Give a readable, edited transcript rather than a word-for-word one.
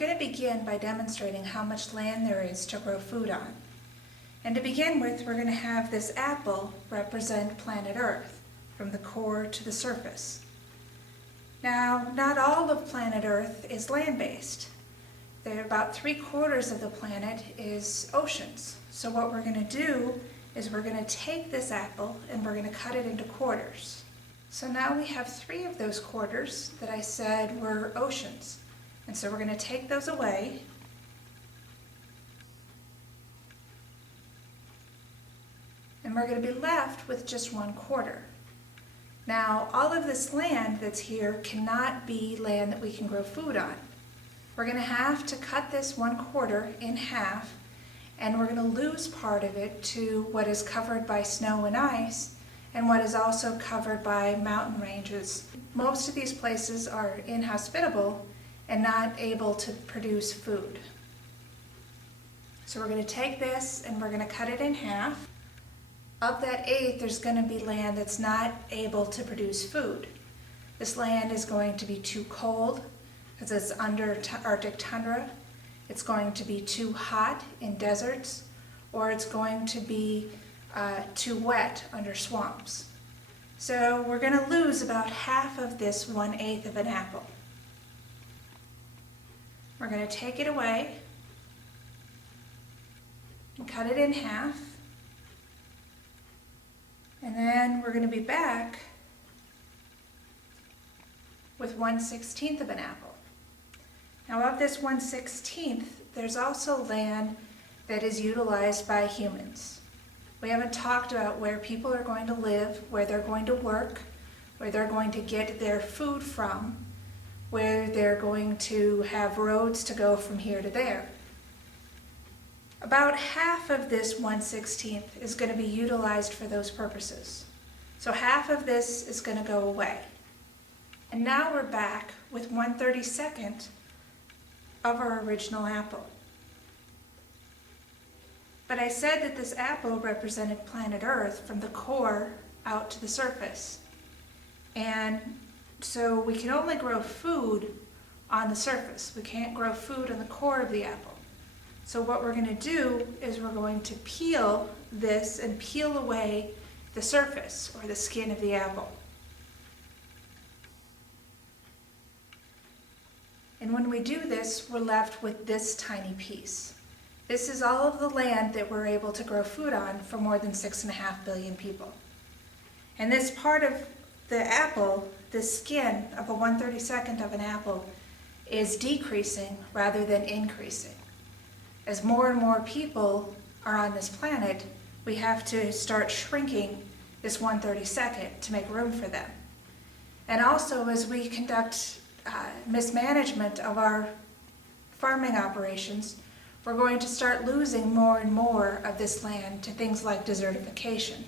going to begin by demonstrating how much land there is to grow food on. And to begin with, we're going to have this apple represent planet Earth, from the core to the surface. Now, not all of planet Earth is land-based. About 3/4 of the planet is oceans. So what we're going to do is we're going to take this apple and we're going to cut it into quarters. So now we have 3 of those quarters that I said were oceans. And so we're going to take those away. And we're going to be left with just 1/4. Now, all of this land that's here cannot be land that we can grow food on. We're going to have to cut this 1/4 in half, and we're going to lose part of it to what is covered by snow and ice, and what is also covered by mountain ranges. Most of these places are inhospitable and not able to produce food. So we're going to take this and we're going to cut it in half. Of that 1/8, there's going to be land that's not able to produce food. This land is going to be too cold because it's under Arctic tundra. It's going to be too hot in deserts, or it's going to be too wet under swamps. So we're going to lose about half of this 1/8 of an apple. We're going to take it away and cut it in half. And then we're going to be back with 1/16 of an apple. Now, of this 1/16, there's also land that is utilized by humans. We haven't talked about where people are going to live, where they're going to work, where they're going to get their food from, where they're going to have roads to go from here to there. About half of this 1/16 is going to be utilized for those purposes. So half of this is going to go away. And now we're back with 1/32 of our original apple. But I said that this apple represented planet Earth from the core out to the surface. And so we can only grow food on the surface. We can't grow food on the core of the apple. So what we're going to do is we're going to peel this and peel away the surface or the skin of the apple. And when we do this, we're left with this tiny piece. This is all of the land that we're able to grow food on for more than 6.5 billion people. And this part of the apple, this skin of a 1/32 of an apple, is decreasing rather than increasing. As more and more people are on this planet, we have to start shrinking this 1/32 to make room for them. And also, as we conduct mismanagement of our farming operations, we're going to start losing more and more of this land to things like desertification.